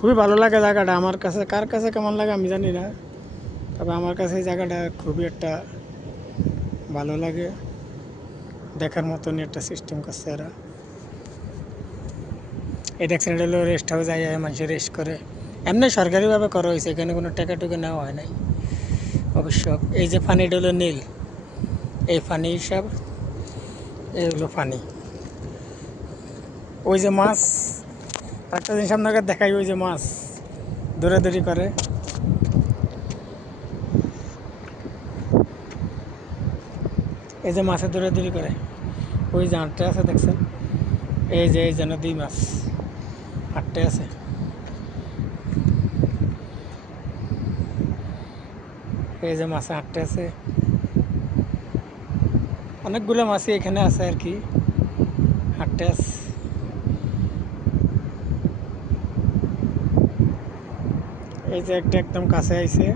খুবই ভালো লাগে জায়গাটা আমার কাছে। কার কাছে কেমন লাগে আমি জানি না, তবে আমার কাছে এই জায়গাটা খুবই একটা ভালো লাগে। দেখার মতনই একটা সিস্টেম করছে এরা। এই দেখছেন, এটা হলো রেস্ট হাউস, যায় মানুষের রেস্ট করে। এমনি সরকারিভাবে করা হয়েছে, এখানে কোনো টাকা টুকা নেওয়া হয় নাই অবশ্য। এই যে পানিটা হলো নীল, এই পানি সব এগুলো পানি। ওই যে মাছ, একটা জিনিস আপনাকে দেখাই, ওই যে মাছ দৌড়াদৌড়ি করে, এই যে মাছে দৌড়াদৌড়ি করে, ওই যে আটটা আছে দেখছেন, এই যে এই যেন দুই মাছ আটটা আছে। এই যে মাছে আটটা আছে, অনেকগুলো মাছই এখানে আছে আর কি, আটটা আছে। এই যে একটা একদম কাছে আইছে।